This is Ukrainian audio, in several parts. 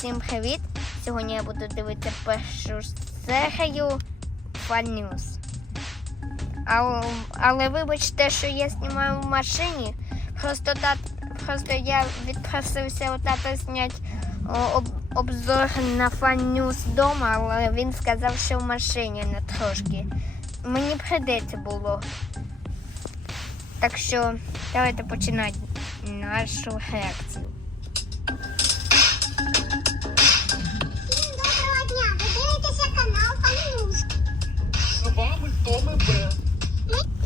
Всім привіт! Сьогодні я буду дивитися першу серію News. Але, але вибачте, що я знімаю в машині. Просто, тат, просто я відпросився у тата зняти об, обзор на News вдома, але він сказав, що в машині на трошки. Мені прийдеться було. Так що давайте починати нашу реакцію.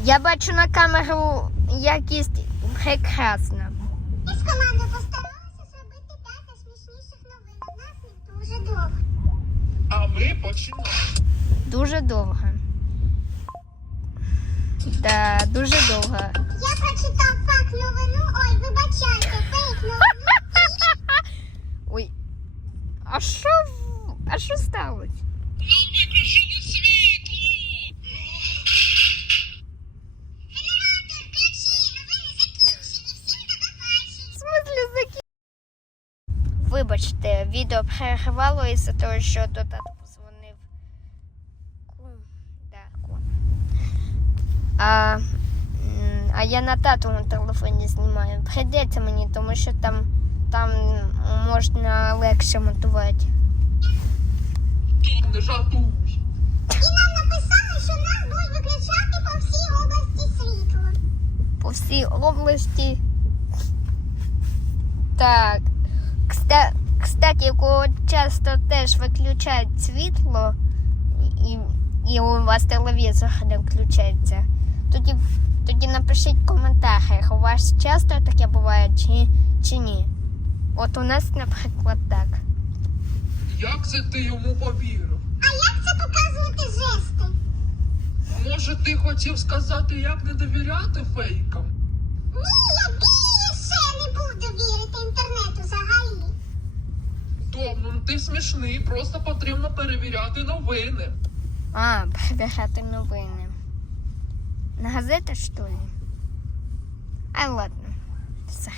Я бачу на камеру якість прекрасна. Із з командою постаралися зробити 5 смішніших новин. У нас їх дуже довго. А ми починаємо. Дуже довго. Вибачте, відео перервало із-за того, що до тата позвонив. Кум. Да, кум. А, а я на татовому телефоні знімаю. Прийдеться мені, тому що там, там можна легше монтувати. Не жартуй. І нам написали, що нас будуть виключати по всій області світло. по всій області. Так. Кста- Кстати, у часто теж виключають світло, і, і у вас телевізор не включається, тоді, тоді напишіть в коментарях, у вас часто таке буває чи, чи ні. От у нас, наприклад, так. Як це ти йому повірив? А як це показувати жести? Може, ти хотів сказати, як не довіряти фейкам? Ні, я більше не буду вірити інтернету взагалі. Том, ну ти смішний, просто потрібно перевіряти новини. А, перевіряти новини. На газети, що ли? Ай, ладно. Все.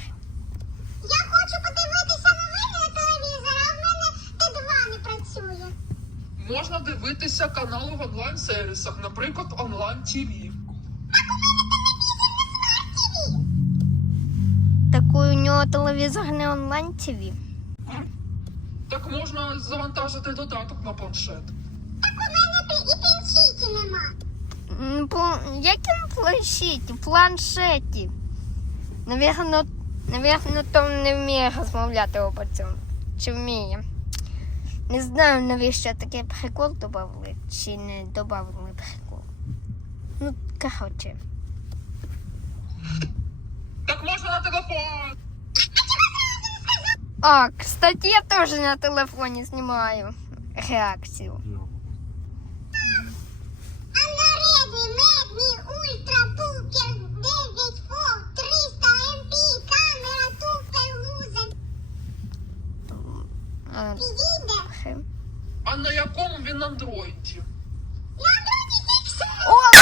Я хочу подивитися новини на телевізор, а в мене Т2 не працює. Можна дивитися канали в онлайн-сервісах, наприклад, онлайн ТВ. Такий у нього телевізор не онлайн ТВ. Так можна завантажити додаток на планшет. Так у мене і пінчіті нема. М, пл- Яким планшеті? Планшеті. Навірно, навірно, Том не вміє розмовляти об цьому. Чи вміє? Не знаю, навіщо такий прикол додали, чи не додали прикол. Ну, коротше. Так можна на телефон. А, кстати, я теж на телефоні знімаю реакцію. А на Реди, Медні, Ультра, Пупер, 9 Фол, 300 МП, камера, тупер, лузер. А, Підійде. хе. А на якому він андроїді? На Андроиді фіксує. О,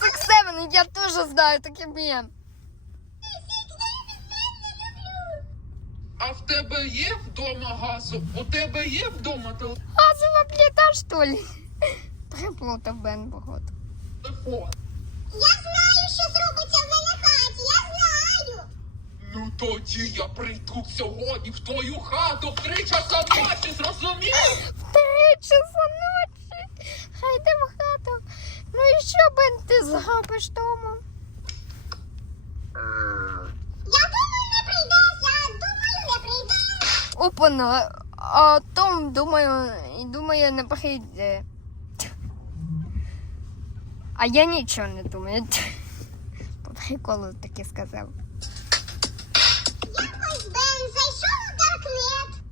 Six Seven, я теж знаю таке мем. Газу? У тебе є вдома телефон? Газова плита, что ли? Приплутав Бен походу. телефон? Я знаю, що зробиться в мене в хаті, я знаю. Ну тоді я прийду сьогодні в твою хату в три часа ночі, зрозумів? В Три часа ночі. Хай йде в хату. Ну і що, Бен, ти зробиш тому? Опана. А Том, думаю, і думає, не прийде. А я нічого не думаю. По приколу таки сказав. Якось Бен зайшов у Даркнет.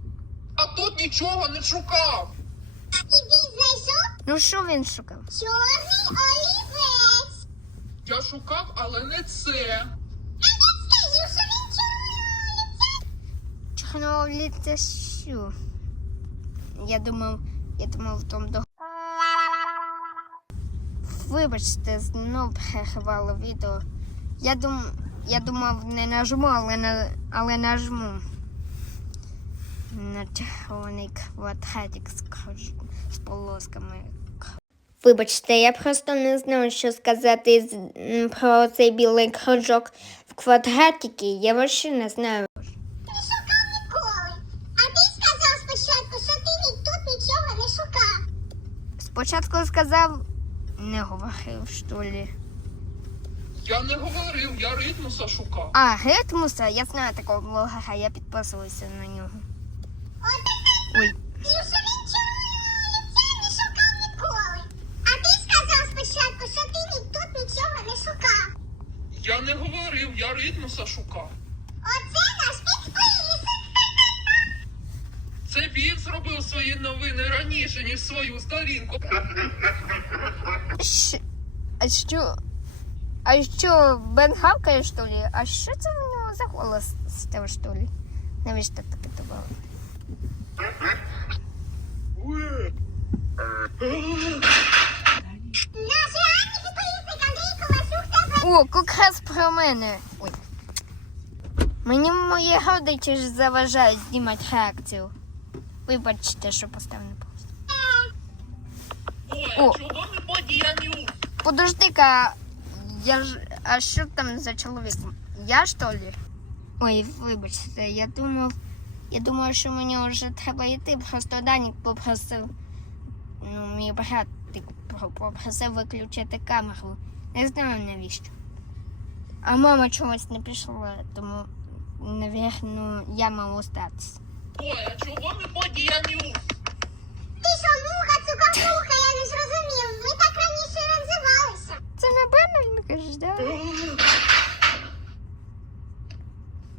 А тут нічого не шукав. А І він знайшов Ну що він шукав? чорний олівець. Я шукав, але не це. Ліця що? Я думав, я думав Том до. Вибачте, знов перервало відео. Я дум, я думав, не нажму, але, на, але нажму. на червоний квадратик з, з полосками. Вибачте, я просто не знаю, що сказати про цей білий кружок в квадратики. Я вообще не знаю. Спочатку сказав, не говорив, що ли. Я не говорив, я ритмуса шукав. А, Гетмуса, я знаю такого блогера, я підписувалася на нього. Ой, І що він червоного олівця не шукав ніколи. А ти сказав спочатку, що ти ні тут нічого не шукав. Я не говорив, я ритмуса шукав. Він свої новини раніше, ніж свою сторінку. А що? А що, Бен гавкає, що ли? А що це у нього за голос став, що ли? Навіщо таке було? Наш реальний підписник Андрій тебе. О, якраз про мене. Ой. Мені мої родичі ж заважають знімати реакцію. Вибачте, що поставив на паузу. Подожди-ка, я ж. А що там за чоловік? Я що ли? Ой, вибачте, я думав. Я думав, що мені вже треба йти, просто Данік попросив. Ну, мій про- попросив виключити камеру. Не знаю навіщо. А мама чогось не пішла, тому, навірно, я мав остатися. Ой, а чого не подіяню? Ти що, муха, цукамуха, я не зрозумів. Ми так раніше і називалися. Це напевно він каже, да?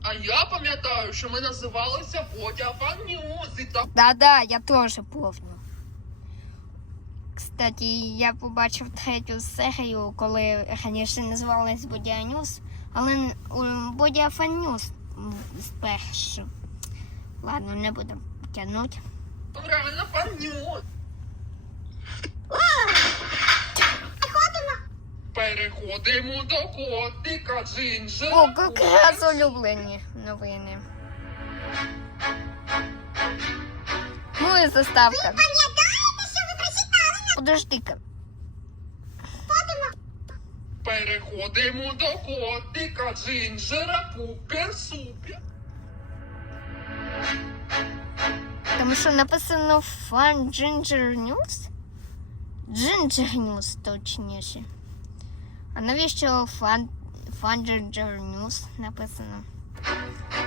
А я пам'ятаю, що ми називалися Бодя і так. Да-да, я теж помню. Кстати, я побачив третю серію, коли раніше називалась Бодя Ньюс, але н- у Ладно, не будемо тягнути. Реально Фанюз. Приходимо. Переходимо до котика Джинджера. О, якраз улюблені новини. Ну і заставка. Пам'ятаєте, що ви прочитали на Подожди-ка. подимо? Переходимо до котика Джинджера Пупер Супер. Тому що написано Fun Ginger News? Ginger News, точніше. А навіщо Fun, Fun Ginger News написано?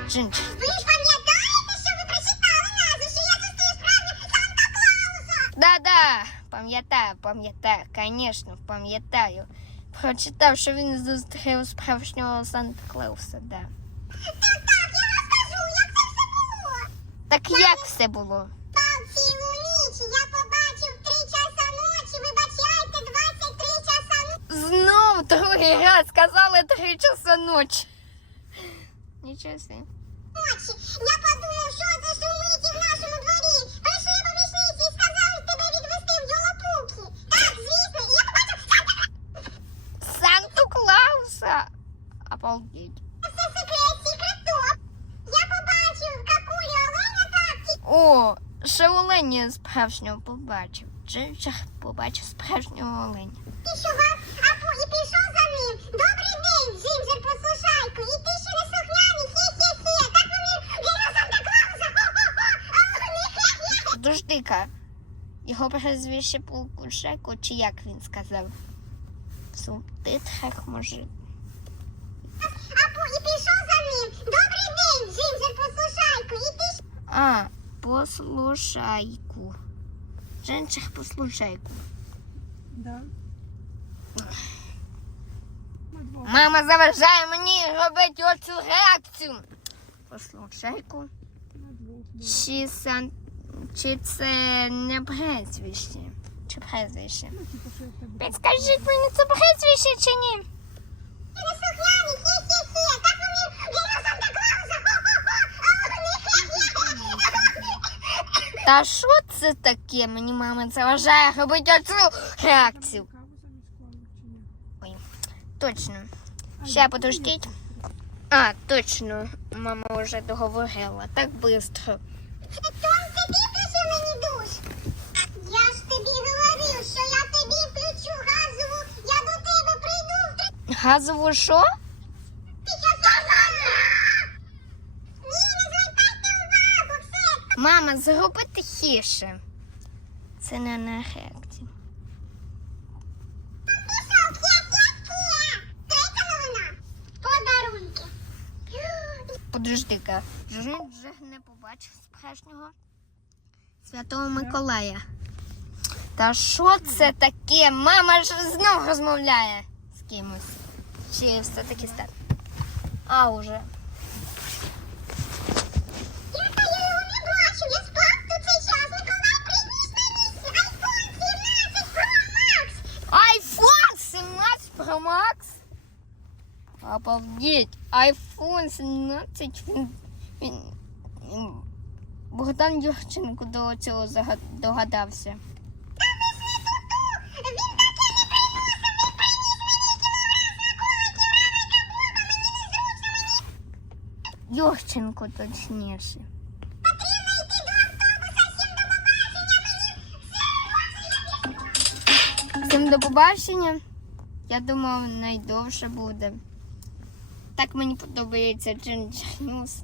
Ginger. Ви ж пам'ятаєте, що ви прочитали назву, що я зустрів справді Санта Клауса? Да-да, пам'ятаю, пам'ятаю, звісно, пам'ятаю. Прочитав, що він зустрів справжнього Санта Клауса, да. Так як все було? Спав цілу ніч, я побачив три часа ночі, вибачайте, 23 часа ночі. Знов другий раз сказали три часа ночі. Нічого собі. Я подумав, що це шумить в нашому дворі. Прийшли помічниці і сказали тебе відвести в Йолопуки. Так, звісно, і я побачив Санта Санту Клауса! Обалдеть. Це секрет, секреток. Я побачив какулю оленя так. О, ще оленя справжнього побачив. Джинджер побачив справжнього оленя. Ти що вас, а і пішов за ним. Добрий день, Джинджер, послушайку. І ти що не слухняний, хі-хі-хі. Так вони для Санта Клауса. Хо-хо-хо. А вони хе-хе. Подожди-ка. Його прізвище Полкушеко, чи як він сказав? В субтитрах може. А по і пішов за ним. Добрий день, Джинджер, послушайку. І ти А, послушайку. Джинджер, послушайку. Да. Мама заважає мені робити оцю реакцію. Послушайку. Чи, сан... чи це не прізвище? Чи прізвище? Підскажіть мені, це прізвище чи ні? не слухняний, хі-хі-хі. Так вони для Санта Клауса. Хо-хо-хо. А вони хе-хе. Та що це таке? Мені мама заважає робити оцю реакцію. Ні? Точно. Ще подождіть. А, точно. Мама вже договорила. Так швидко. Це ти мені душ? Я ж тобі говорив, що я тобі включу газову, я до тебе прийду Газову що? часа. Ні, не звертайте увагу, все. Мама, зроби тихіше. Це не на. Подарунки. Подожди-ка, вже не побачив справжнього Святого Миколая. Та що це таке? Мама ж знов розмовляє з кимось. Чи все-таки стат? А, уже. Pro Max? Обалдеть. iPhone 17 він, він, він- Богдан Юрченко до цього догадався. Юрченко точніше. потрібно йти до автобуса, всім до побачення, мені все, Всім до побачення. Я думав, найдовше буде. Так мені подобається News.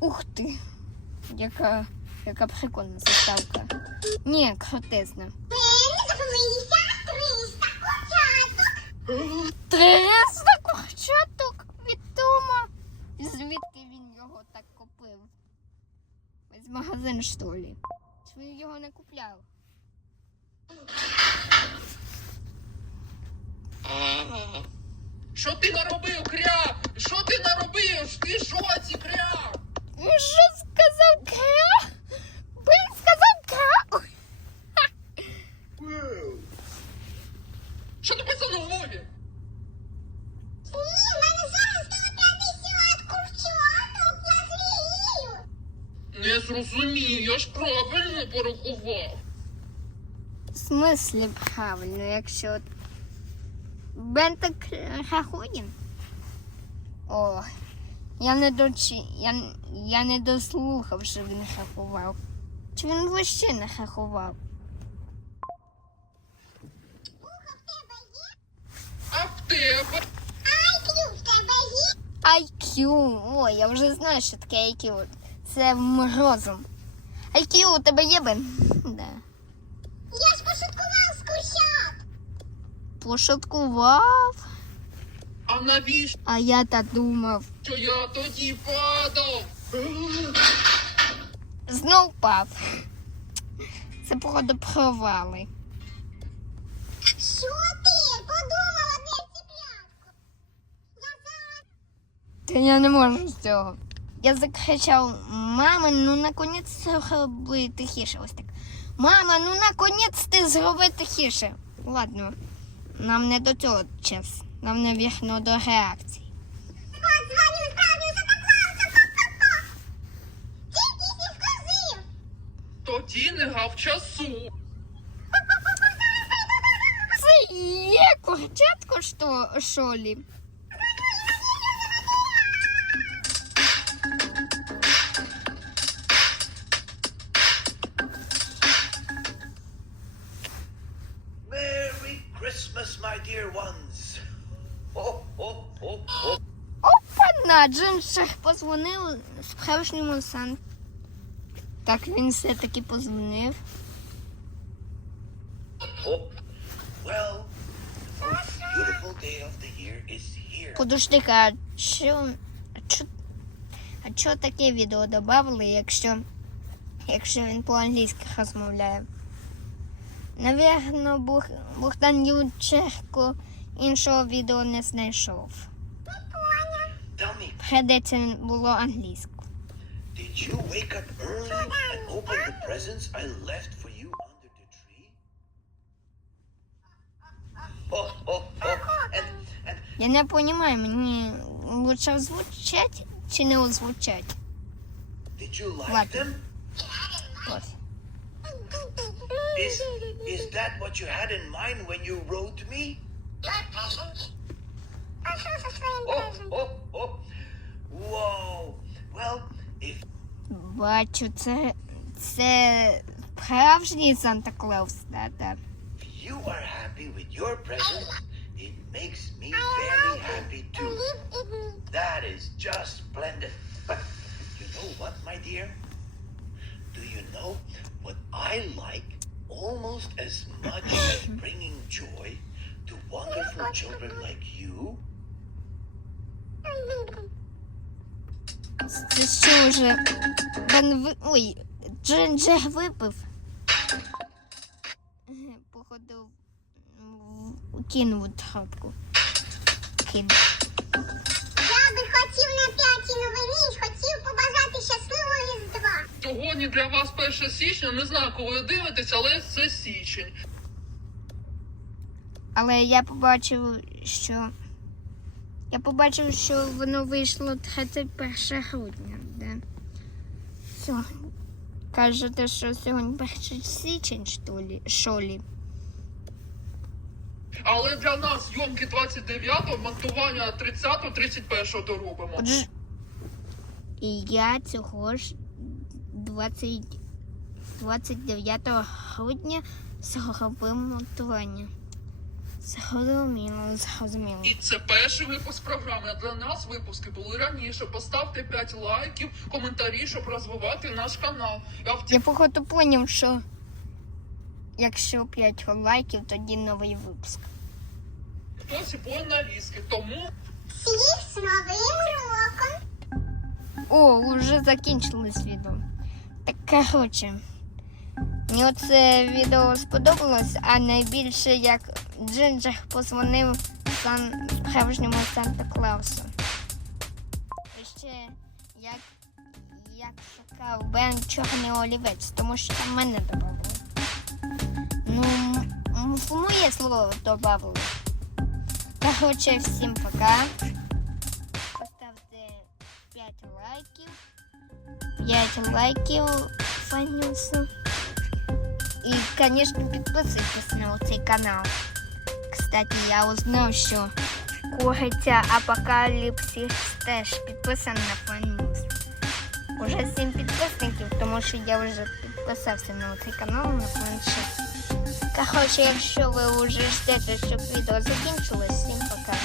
Ух ти! Яка, яка прикольна заставка. Ні, крутезна. Мені запалися 300 курчаток. 300 курчаток від Тома. Звідки він його так купив? З магазину, що ли? Чи він його не купляв? Що ти наробив, кря? Що ти наробив? Ти шоці, кря? Він що сказав кра? Бен сказав? Ой. Що написано в лові? Ні, в мене зараз 150 курчаток, я зрію. Не зрозумів, я ж правильно порахував. В смислі правильно, якщо Бен так рахує? О, я не дочі, я, я не дослухав, що він рахував. Чи він вообще не рахував? Ухо в тебе? IQ в тебе є? IQ. Ой, я вже знаю, що таке IQ. Це розум. IQ у тебе є, Бен? Да. Я ж пошуткував з курчат. Пошуткував. А навіщо А я та думав. я тоді падав? Знов пав. Це походу провали. Що ти? Подумала, де ціплятко? Я зараз... Та я не можу з цього. Я закричав, мама, ну наконець зроби тихіше. Ось так. Мама, ну наконець ти зроби тихіше. Ладно, нам не до цього час. Нам не навірно до реакції. Тоді не гав часу. Це є курчатко, що, що Опа-на, Джиншер позвонив справжньому сан. Так він все-таки позвонив. Well. Подожди-ка, а що, а що, а що таке відео додали, якщо, якщо він по-англійськи розмовляє? Навірно, Богдан Ючерко іншого відео не знайшов. Tell me, Придеться було англійською. did you wake up early and open the presents I left for you under the tree? Ho, ho, ho. And, and Я не розумію, мені лучше озвучать чи не озвучать? did you like Ладно. them? Ось. Is, is that what you had in mind when you wrote me? А що за своїм Oh, oh, oh. Whoa. Well, бачу, це, це справжній Санта Клаус, да-да. If you are happy with your presents, it makes me very happy too. Live in me. That is just splendid. But you know what, my dear? Do you know what I like almost as much as bringing joy to wonderful children like you? Що вже? Бен ви... Ой, Джинджер випив. М, кинув у трапку. Кинув. Я би хотів на п'ятій новий ніч, хотів побажати щасливого різдва. Сьогодні для вас 1 січня, не знаю, коли ви дивитесь, але це січень. Але я побачив, що. Я побачив, що воно вийшло 31 грудня, да? Все. Кажете, що сьогодні 1 січень, що лі? Але для нас зйомки 29-го, монтування 30-го, 31-го доробимо. І я цього ж 20, 29 грудня зробив монтування. Зрозуміло, зрозуміло. І це перший випуск програми. А Для нас випуски були раніше. Поставте 5 лайків, коментарі, щоб розвивати наш канал. Я в Я походу поняв, що якщо 5 лайків, тоді новий випуск. тіктоці по нарізки. Тому Всіх з новим роком. О, вже закінчилось відео. Так коротше. Мені оце відео сподобалось, а найбільше як Джинджер позвонив сан... справжньому Санта Клаусу. Ще як, як шукав Бен Чорний олівець, тому що там мене додавали. Ну, моє слово додавали. Коротше, всім пока. Поставте 5 лайків. 5 лайків фанюсу. І, звісно, підписуйтесь на цей канал. Кстати, я узнав, що куриця Апокаліпсис теж підписана на фанюс. Уже 7 підписників, тому що я вже підписався на цей канал на планшет. Короче, якщо ви вже ждете, щоб відео закінчилось, всім пока.